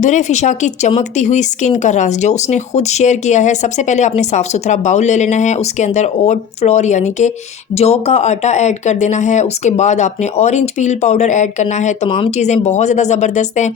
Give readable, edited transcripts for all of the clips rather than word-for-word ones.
दुरे फ़िशा की चमकती हुई स्किन का राज जो उसने ख़ुद शेयर किया है। सबसे पहले आपने साफ़ सुथरा बाउल ले लेना है, उसके अंदर ओट फ्लोर यानी कि जौ का आटा ऐड कर देना है। उसके बाद आपने ऑरेंज पील पाउडर ऐड करना है। तमाम चीज़ें बहुत ज़्यादा ज़बरदस्त हैं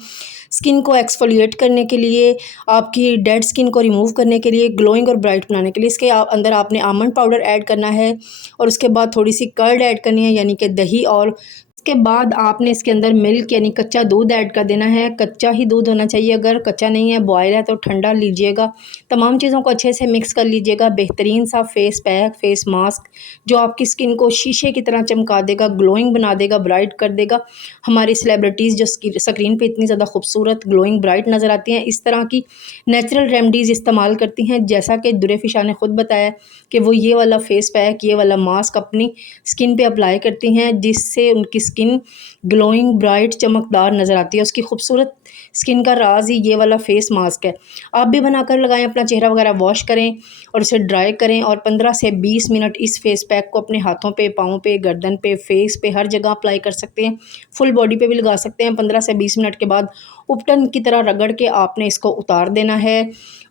स्किन को एक्सफोलिएट करने के लिए, आपकी डेड स्किन को रिमूव करने के लिए, ग्लोइंग और ब्राइट बनाने के लिए। इसके अंदर आपने आमंड पाउडर ऐड करना है और उसके बाद थोड़ी सी कर्ड ऐड करनी है यानी कि दही, और उसके बाद आपने इसके अंदर मिल्क यानी कच्चा दूध ऐड कर देना है। कच्चा ही दूध होना चाहिए, अगर कच्चा नहीं है बॉयल है तो ठंडा लीजिएगा। तमाम चीज़ों को अच्छे से मिक्स कर लीजिएगा। बेहतरीन सा फेस पैक, फेस मास्क जो आपकी स्किन को शीशे की तरह चमका देगा, ग्लोइंग बना देगा, ब्राइट कर देगा। हमारी सेलिब्रिटीज़ जो स्क्रीन पे इतनी ज़्यादा खूबसूरत ग्लोइंग ब्राइट नज़र आती हैं, इस तरह की नेचुरल रेमडीज़ इस्तेमाल करती हैं। जैसा कि दुरे फ़िशा ने ख़ुद बताया कि वो ये वाला फेस पैक, ये वाला मास्क अपनी स्किन पे अप्लाई करती हैं, जिससे उनकी स्किन ग्लोइंग ब्राइट चमकदार नज़र आती है। उसकी खूबसूरत स्किन का राज ही ये वाला फेस मास्क है। आप भी बनाकर लगाएं, अपना चेहरा वगैरह वॉश करें और उसे ड्राई करें और 15 से 20 मिनट इस फेस पैक को अपने हाथों पे, पाँव पे, गर्दन पे, फेस पे, हर जगह अप्लाई कर सकते हैं। फुल बॉडी पे भी लगा सकते हैं। 15 से 20 मिनट के बाद उपटन की तरह रगड़ के आपने इसको उतार देना है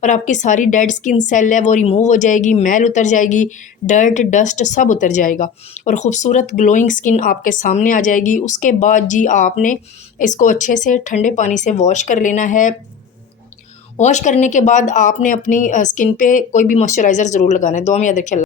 और आपकी सारी डेड स्किन सेल है वो रिमूव हो जाएगी, मैल उतर जाएगी, डर्ट डस्ट सब उतर जाएगा और ख़ूबसूरत ग्लोइंग स्किन आपके सामने आ जाएगी। उसके बाद जी आपने इसको अच्छे से ठंडे पानी से वॉश कर लेना है। वॉश करने के बाद आपने अपनी स्किन पे कोई भी मॉइस्चराइज़र ज़रूर लगाना है। दुआ में याद रखिए।